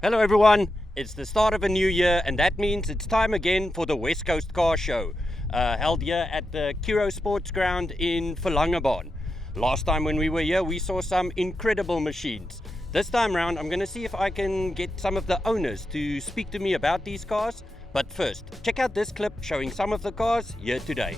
Hello everyone, it's the start of a new year and that means it's time again for the West Coast Car Show, held here at the Kuro Sports Ground in Verlangebaan. Last time when we were here we saw some incredible machines. This time round I'm going to see if I can get some of the owners to speak to me about these cars. But first, check out this clip showing some of the cars here today.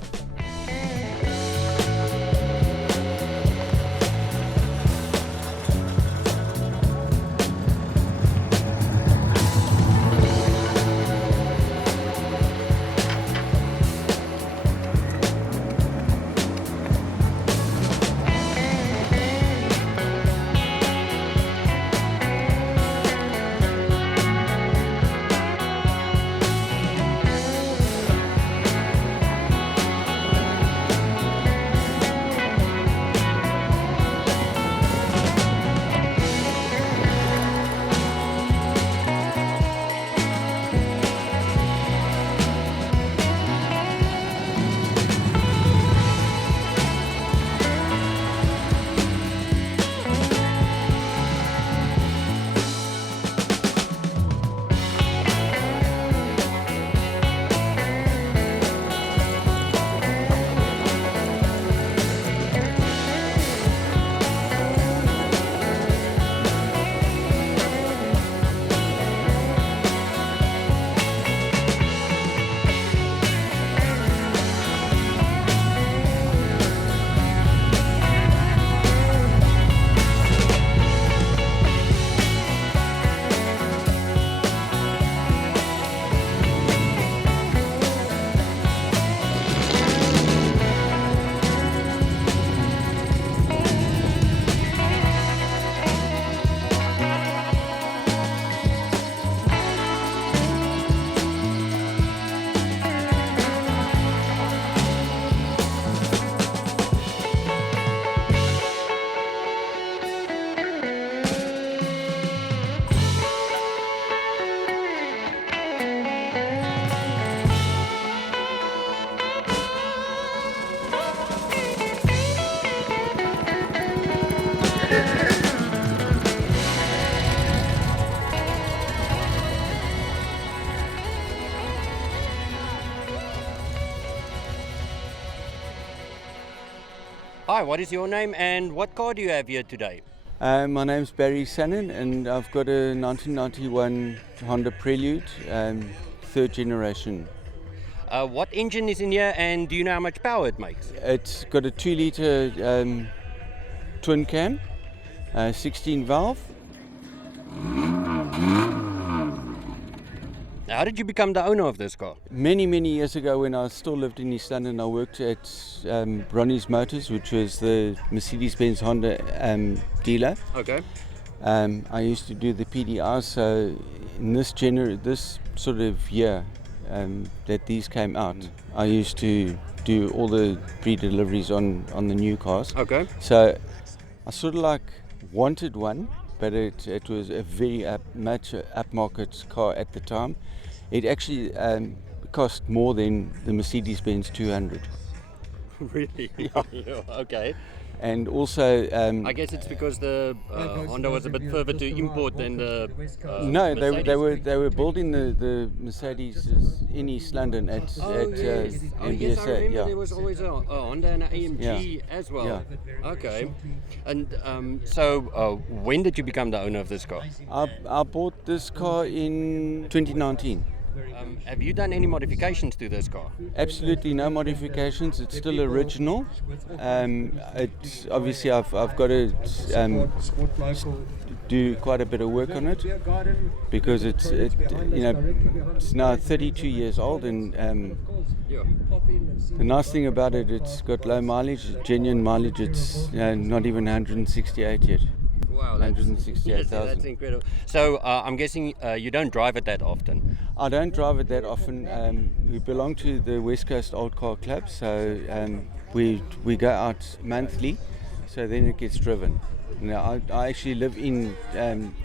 Hi, what is your name and what car do you have here today? My name's Barry Sannon and I've got a 1991 Honda Prelude, third generation. What engine is in here and do you know how much power it makes? It's got a 2-litre twin cam, 16 valve. How did you become the owner of this car? Many years ago when I still lived in East London, I worked at Ronnie's Motors, which was the Mercedes-Benz Honda dealer. Okay. I used to do the PDR, so in this sort of year that these came out, I used to do all the pre-deliveries on the new cars. Okay. So I sort of like wanted one, but it was a very much upmarket car at the time. It actually cost more than the Mercedes-Benz 200. Really? Yeah. Okay. And also, I guess it's because the Honda was a bit further to import than the no, Mercedes. they were building the Mercedes in East London at Yes, MBSA. I remember Yeah. there was always a Honda and an AMG as well. Yeah. Okay. And so when did you become the owner of this car? I bought this car in 2019. Have you done any modifications to this car? Absolutely no modifications. It's still original. It's obviously I've got to do quite a bit of work on it because it's now 32 years old, and the nice thing about it, it's got low mileage, genuine mileage. It's not even 168 yet. Wow, 168,000. that's incredible. So I'm guessing you don't drive it that often. I don't drive it that often. We belong to the West Coast Old Car Club, so we go out monthly, so then it gets driven. Now, I actually live in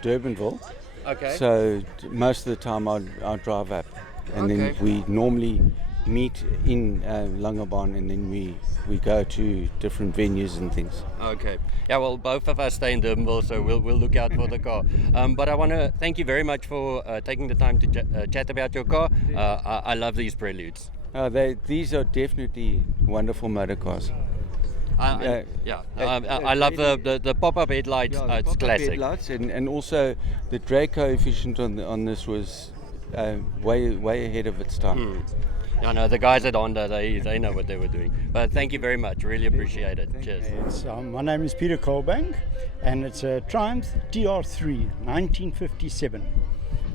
Durbanville, Okay. so most of the time I drive up, and then we normally meet in Langebaan, and then we go to different venues and things. Okay. Yeah, well, both of us stay in Durbanville, so we'll look out for the car. But I want to thank you very much for taking the time to chat about your car. I love these Preludes. These are definitely wonderful motor cars. I love the pop-up headlights. It's classic. Headlights and also the drag coefficient on this was way ahead of its time. I know the guys at Honda, they know what they were doing. But thank you very much. Really appreciate it. Cheers. My name is Pierre and it's a Triumph TR3, 1957.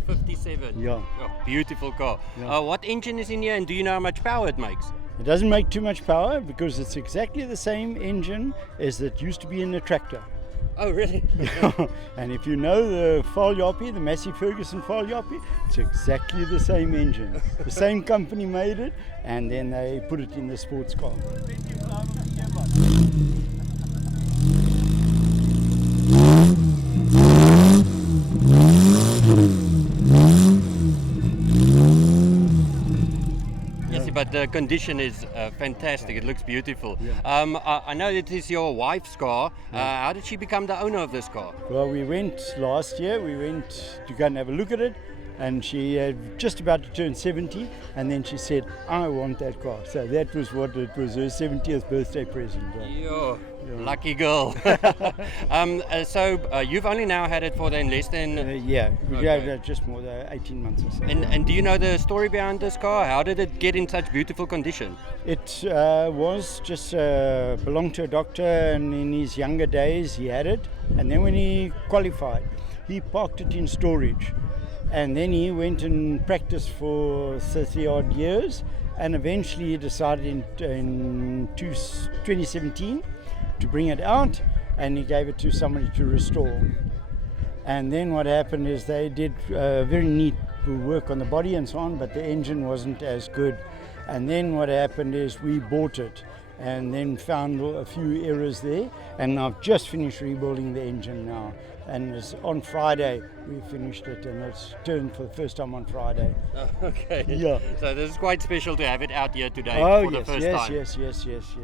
57. Yeah. Oh, beautiful car. Yeah. What engine is in here, and do you know how much power it makes? It doesn't make too much power because it's exactly the same engine as that used to be in the tractor. Oh, really? And if you know the Faljoppie, the Massey Ferguson Faljoppie, it's exactly the same engine. The same company made it, and then they put it in the sports car. But the condition is fantastic. It looks beautiful. Yeah. I know it is your wife's car. How did she become the owner of this car? Well, we went last year. We went to go and have a look at it, and she just about to turn 70, and then she said, "I want that car." So that was what it was, her 70th birthday present. Lucky girl. So you've only now had it for then less than... just more than 18 months or so. And do you know the story behind this car? How did it get in such beautiful condition? It was just belonged to a doctor, and in his younger days he had it, and then when he qualified, he parked it in storage. And then he went and practiced for 30 odd years, and eventually he decided in 2017 to bring it out, and he gave it to somebody to restore. And then what happened is they did very neat work on the body and so on, but the engine wasn't as good. And then what happened is we bought it and then found a few errors there, and I've just finished rebuilding the engine now. And on Friday we finished it, and it's turned for the first time on Friday. Okay. Yeah. So this is quite special to have it out here today for the first time. Yes.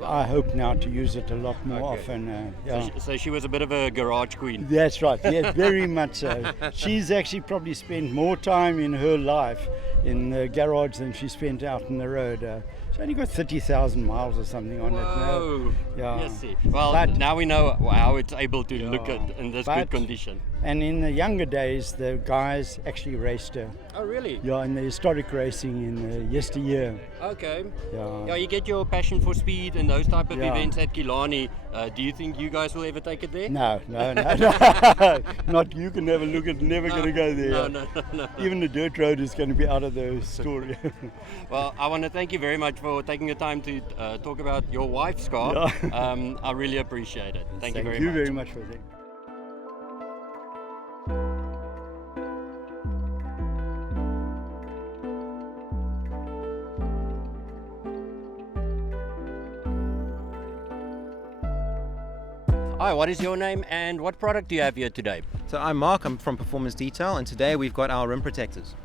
I hope now to use it a lot more often. So she was a bit of a garage queen. That's right. Yeah, very much so. She's actually probably spent more time in her life in the garage than she spent out on the road. She's only got 30,000 miles or something on it now. Yeah. Yes, see. Well, now we know how it's able to look at in this good condition. And in the younger days, the guys actually raced her. Oh, really? Yeah, in the historic racing in yesteryear. Okay. Yeah. Yeah, you get your passion for speed and those type of events at Killarney. Do you think you guys will ever take it there? No. Not you can have a look at, never going to go there. No. Even the dirt road is going to be out of the story. Well, I want to thank you very much for taking the time to talk about your wife's car. Yeah. I really appreciate it. Thank you very much. Thank you very much for that. Hi, what is your name and what product do you have here today? So I'm Marc, I'm from Performance Detail, and today we've got our rim protectors.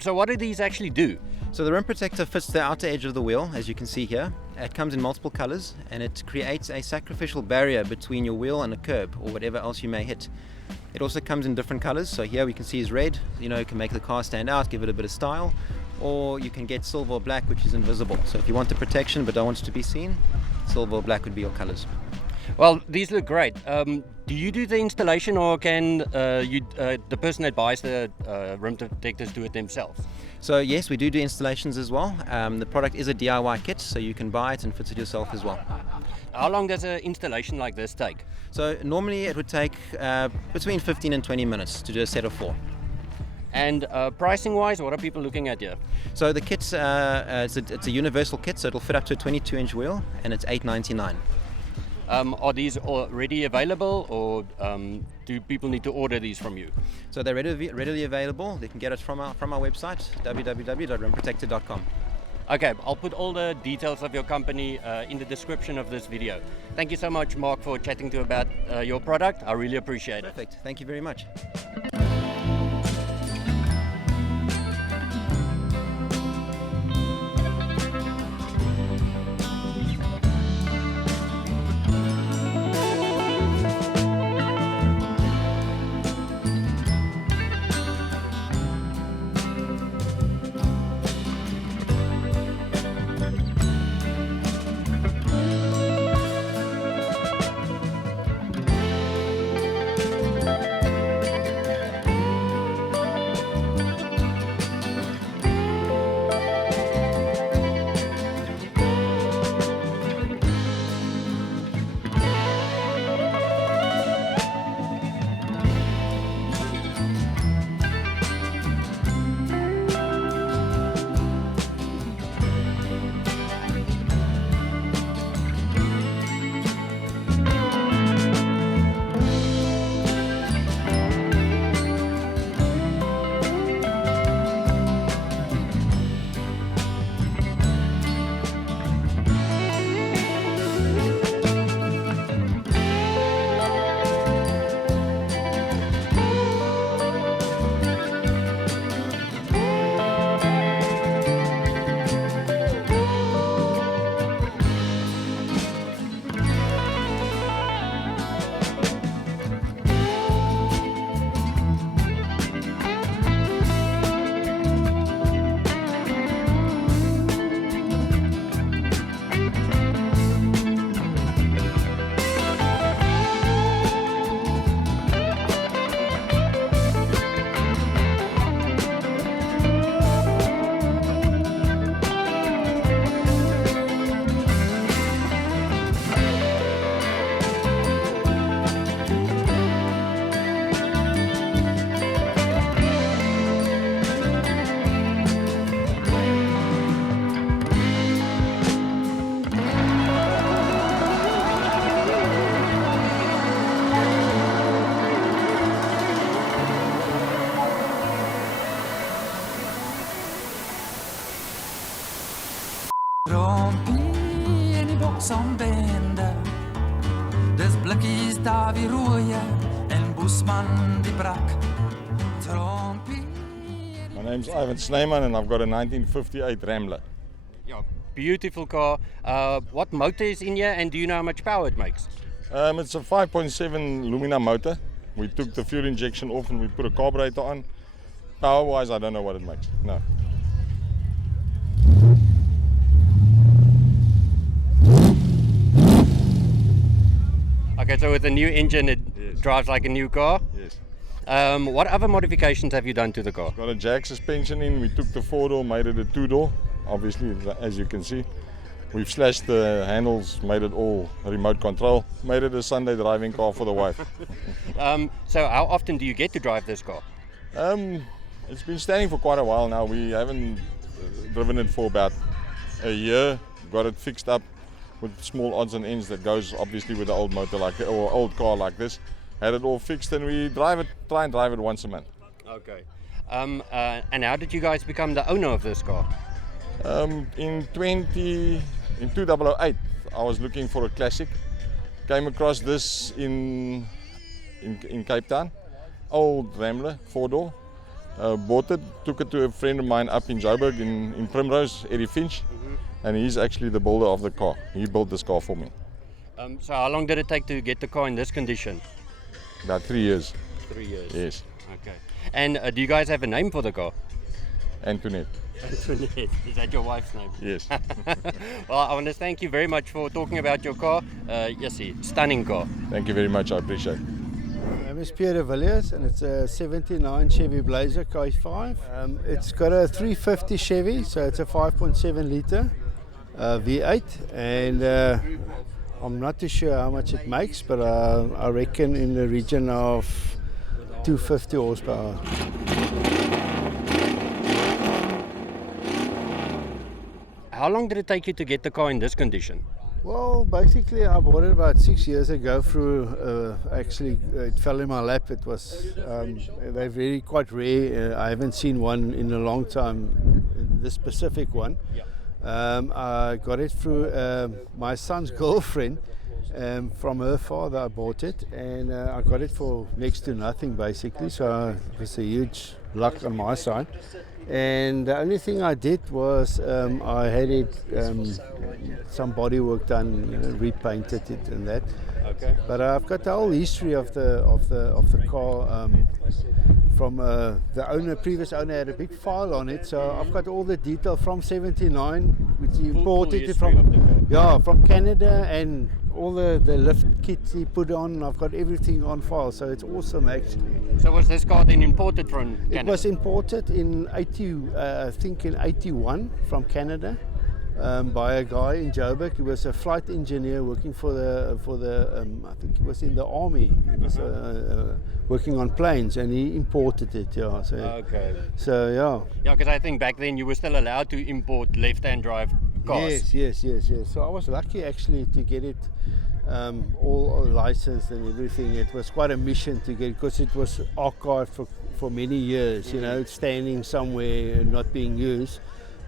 So what do these actually do? So the rim protector fits the outer edge of the wheel, as you can see here. It comes in multiple colors, and it creates a sacrificial barrier between your wheel and a curb or whatever else you may hit. It also comes in different colors, so here we can see is red. You know, it can make the car stand out, give it a bit of style. Or you can get silver or black, which is invisible. So if you want the protection but don't want it to be seen, silver or black would be your colors. Well, these look great. Do you do the installation, or can the person that buys the rim protectors do it themselves? So yes, we do installations as well. The product is a DIY kit, so you can buy it and fit it yourself as well. How long does an installation like this take? So normally it would take between 15 and 20 minutes to do a set of 4. And pricing wise, what are people looking at here? So the kit's it's a universal kit, so it'll fit up to a 22-inch wheel, and it's $8.99. Are these already available, or do people need to order these from you? So they're readily available. They can get it from our website, www.rimprotector.com. Okay, I'll put all the details of your company in the description of this video. Thank you so much, Marc, for chatting to about your product. I really appreciate it. Perfect. Thank you very much. Davi roeie en Boesman die brak. Trompie. My name's Ivan Snyman and I've got a 1958 Rambler. Yeah, beautiful car. What motor is in here, and do you know how much power it makes? It's a 5.7 Lumina motor. We took the fuel injection off and we put a carburetor on. Power-wise, I don't know what it makes. No. Okay, so with the new engine, it Yes. drives like a new car. Yes. What other modifications have you done to the car? Got a jack suspension in. We took the 4-door, made it a 2-door. Obviously, as you can see. We've slashed the handles, made it all remote control. Made it a Sunday driving car for the wife. So how often do you get to drive this car? It's been standing for quite a while now. We haven't driven it for about a year. Got it fixed up with small odds and ends that goes obviously with the old motor or old car like this. Had it all fixed and we try and drive it once a month. Okay. And how did you guys become the owner of this car? In 2008, I was looking for a classic. Came across this in Cape Town, old Rambler, 4-door. Bought it, took it to a friend of mine up in Joburg in Primrose, Eddie Finch, and he's actually the builder of the car. He built this car for me. So how long did it take to get the car in this condition? About 3 years. 3 years. Yes. Okay. And do you guys have a name for the car? Antoinette. Antoinette. Is that your wife's name? Yes. Well, I want to thank you very much for talking about your car. Yes, stunning car. Thank you very much. I appreciate it. My name is Pierre and it's a 79 Chevy Blazer K5. It's got a 350 Chevy, so it's a 5.7 litre V8, and I'm not too sure how much it makes, but I reckon in the region of 250 horsepower. How long did it take you to get the car in this condition? Well, basically, I bought it about 6 years ago through, actually, it fell in my lap. It was, they're very quite rare. I haven't seen one in a long time, this specific one. Yeah. I got it through my son's girlfriend. From her father, I bought it, and I got it for next to nothing, basically. So it was a huge luck on my side. And the only thing I did was I had it some body work done, repainted it and that. Okay. But I've got the whole history of the car. From the owner, previous owner had a big file on it, so I've got all the detail from '79, which he imported it from Canada, and all the lift kits he put on. I've got everything on file, so it's awesome actually. So was this car then imported from Canada? It was imported in I think in '81 from Canada. By a guy in Joburg. He was a flight engineer working for the I think he was in the army. He was working on planes, and he imported it. Yeah. So, Okay. So yeah. Yeah, because I think back then you were still allowed to import left-hand drive cars. Yes. So I was lucky actually to get it all licensed and everything. It was quite a mission to get, because it was archived for many years. It's standing somewhere and not being used.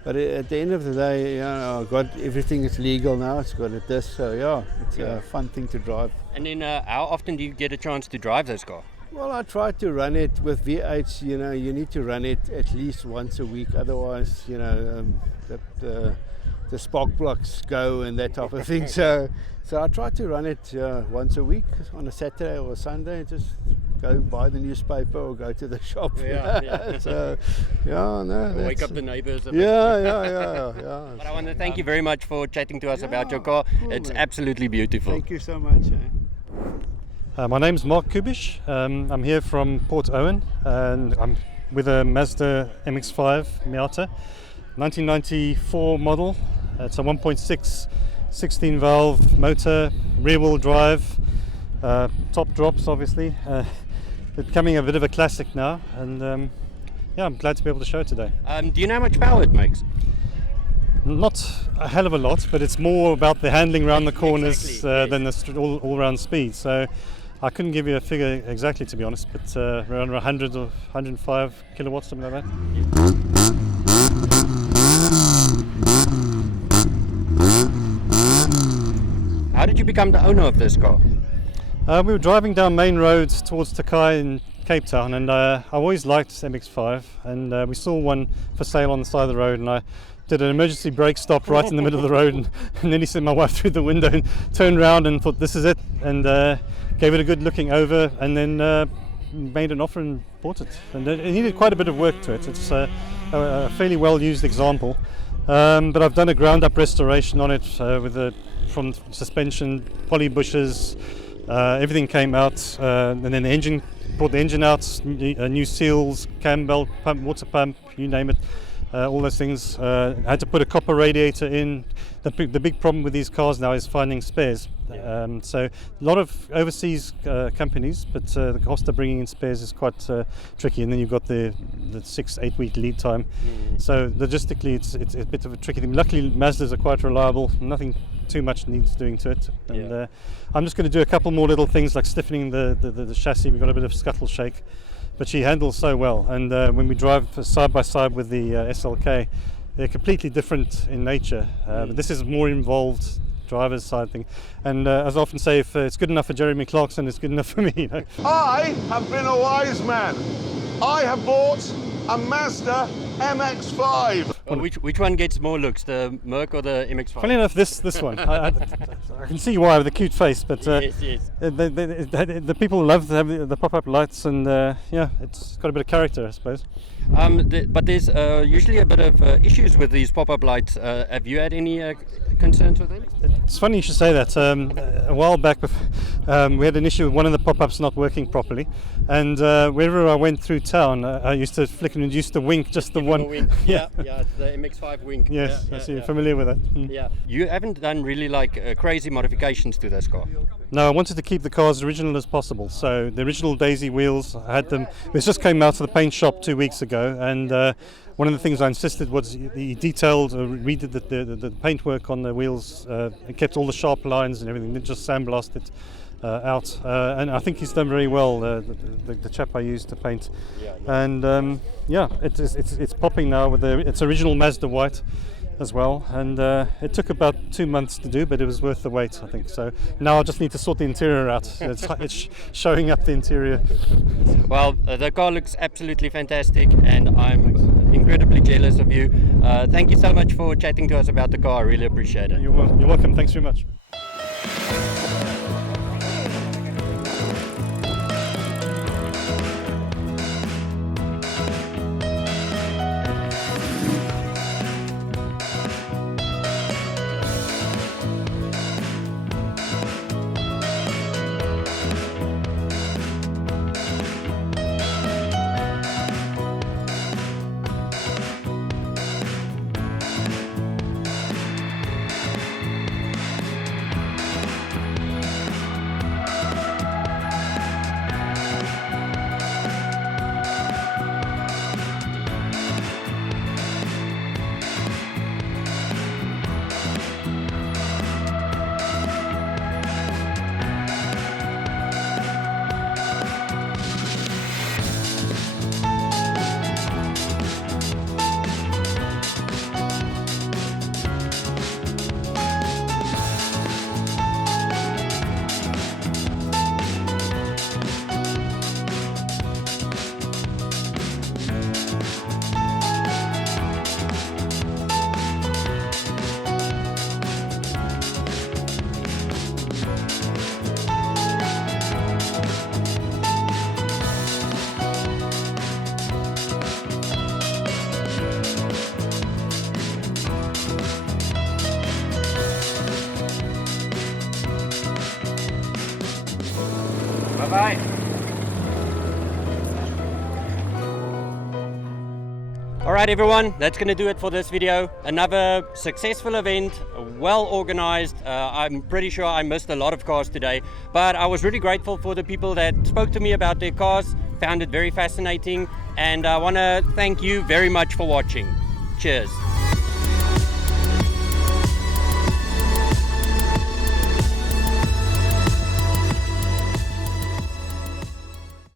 But at the end of the day, I got everything is legal now. It's got a disc, so yeah, it's a fun thing to drive. And then how often do you get a chance to drive this car? Well, I try to run it with V8s. You need to run it at least once a week. Otherwise, the spark plugs go and that type of thing. So I try to run it once a week on a Saturday or a Sunday. Just go buy the newspaper or go to the shop. Yeah. So Wake up the neighbors a bit. Yeah. But I want to thank you very much for chatting to us about your car. Cool, It's man. absolutely beautiful. Thank you so much. My name's Marc. I'm here from Port Owen, and I'm with a Mazda MX-5 Miata, 1994 model. It's a 1.6 16 valve motor, rear wheel drive, top drops obviously. It's becoming a bit of a classic now, and I'm glad to be able to show it today. Do you know how much power it makes? Not a hell of a lot, but it's more about the handling around the corners Exactly, than the all-round speed. So I couldn't give you a figure exactly, to be honest, but around 100 or 105 kilowatts, something like that. How did you become the owner of this car? We were driving down main roads towards Takai in Cape Town, and I always liked MX-5, and we saw one for sale on the side of the road, and I did an emergency brake stop right in the middle of the road, and nearly sent my wife through the window, and turned around and thought, this is it, and gave it a good looking over, and then made an offer and bought it. And it needed quite a bit of work to it. It's a fairly well used example, but I've done a ground up restoration on it from suspension, poly bushes, everything came out, and then the engine, brought the engine out, new seals, cam belt, pump, water pump, you name it, all those things. I had to put a copper radiator in. The big problem with these cars now is finding spares. So a lot of overseas companies, but the cost of bringing in spares is quite tricky, and then you've got the 6-8 week lead time. So logistically it's a bit of a tricky thing. Luckily Mazdas are quite reliable, nothing too much needs doing to it, and I'm just going to do a couple more little things like stiffening the chassis. We've got a bit of scuttle shake, but she handles so well, and when we drive side by side with the SLK, they're completely different in nature, but this is more involved driver's side thing, and as I often say, if it's good enough for Jeremy Clarkson, it's good enough for me, you know? I have been a wise man. I have bought a Mazda MX-5. Well, which one gets more looks, the Marc or the MX-5? Funny enough, this one. I can see why with the cute face, but yes. the people love to have the pop-up lights, and yeah, it's got a bit of character, I suppose. But there's usually a bit of issues with these pop-up lights. Have you had any concerns with them? It's funny you should say that. A while back, we had an issue with one of the pop-ups not working properly, and wherever I went through town, I used to flick and used to wink, just the one. Wink. yeah, it's the MX-5 wink. Yes, I see. You're familiar with that. Yeah. You haven't done really like crazy modifications to this car. No, I wanted to keep the car as original as possible. So the original Daisy wheels, I had them. It just came out of the paint shop 2 weeks ago, and one of the things I insisted was he detailed, redid the paintwork on the wheels. It kept all the sharp lines and everything. Didn't just sandblast it out, and I think he's done very well. The chap I used to paint, and yeah, it's popping now with its original Mazda white as well, and it took about 2 months to do, but it was worth the wait, I think. So now I just need to sort the interior out. It's showing up the interior. Well, the car looks absolutely fantastic, and I'm incredibly jealous of you. Thank you so much for chatting to us about the car. I really appreciate it. You're welcome. Thanks very much. Bye-bye. Alright everyone, that's going to do it for this video. Another successful event, well organized. I'm pretty sure I missed a lot of cars today, but I was really grateful for the people that spoke to me about their cars, found it very fascinating, and I want to thank you very much for watching. Cheers.